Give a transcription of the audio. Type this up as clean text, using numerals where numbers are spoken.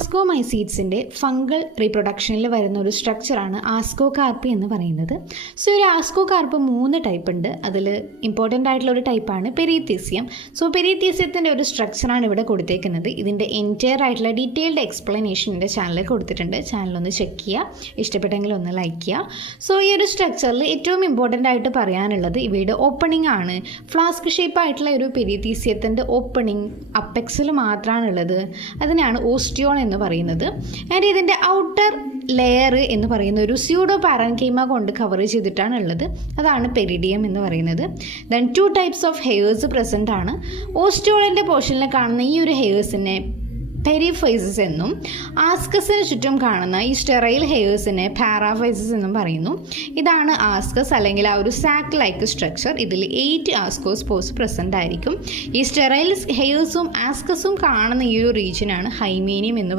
ആസ്കോമൈസീഡ്സിൻ്റെ fungal റീപ്രൊഡക്ഷനിൽ വരുന്ന ഒരു സ്ട്രക്ചറാണ് ആസ്കോകാർപ്പി എന്ന് പറയുന്നത്. സോ ഒരു ആസ്കോകാർപ്പ് 3 ടൈപ്പ് ഉണ്ട്. അതിൽ ഇമ്പോർട്ടൻ്റ് ആയിട്ടുള്ള ഒരു ടൈപ്പാണ് പെരീത്തീസിയം. സോ പെരീത്തീസിയത്തിൻ്റെ ഒരു സ്ട്രക്ചറാണ് ഇവിടെ കൊടുത്തേക്കുന്നത്. ഇതിൻ്റെ എൻറ്റയർ ആയിട്ടുള്ള ഡീറ്റെയിൽഡ് എക്സ്പ്ലനേഷൻ എൻ്റെ ചാനലിൽ കൊടുത്തിട്ടുണ്ട്. ചാനലൊന്ന് ചെക്ക് ചെയ്യുക, ഇഷ്ടപ്പെട്ടെങ്കിൽ ഒന്ന് ലൈക്ക് ചെയ്യുക. സോ ഈ ഒരു സ്ട്രക്ചറിൽ ഏറ്റവും ഇമ്പോർട്ടൻ്റ് ആയിട്ട് പറയാനുള്ളത് ഇവയുടെ ഓപ്പണിംഗ് ആണ്. ഫ്ലാസ്ക് ഷേപ്പ് ആയിട്ടുള്ള ഒരു പെരീത്തീസിയത്തിൻ്റെ ഓപ്പണിംഗ് അപ്പെക്സിൽ മാത്രമാണുള്ളത്. അതിനാണ് ഓസ്റ്റിയോൺ എന്ന് പറയുന്നത്. ആൻഡ് ഇതിൻ്റെ ഔട്ടർ ലെയർ എന്ന് പറയുന്ന ഒരു സ്യൂഡോ പാരൻകൈമ കൊണ്ട് കവർ ചെയ്തിട്ടാണ് ഉള്ളത്. അതാണ് പെരിഡിയം എന്ന് പറയുന്നത്. Then 2 types of hairs present ആണ്. ഓസ്റ്റിയോളിൻ്റെ പോർഷനിൽ കാണുന്ന ഈ ഒരു ഹെയർസിനെ പെരിഫൈസസ് എന്നും ആസ്കസിന് ചുറ്റും കാണുന്ന ഈ സ്റ്റെറൈൽ ഹെയർസിനെ പാരാഫൈസസ് എന്നും പറയുന്നു. ഇതാണ് ആസ്കസ് അല്ലെങ്കിൽ ആ ഒരു സാക്ക് ലൈക്ക് സ്ട്രക്ചർ. ഇതിൽ 8 ആസ്കോസ്പോസ് പ്രസൻ്റ് ആയിരിക്കും. ഈ സ്റ്റെറൈൽ ഹെയർസും ആസ്കസും കാണുന്ന ഈ ഒരു റീജിയനാണ് ഹൈമേനിയം എന്ന് പറയുന്നത്.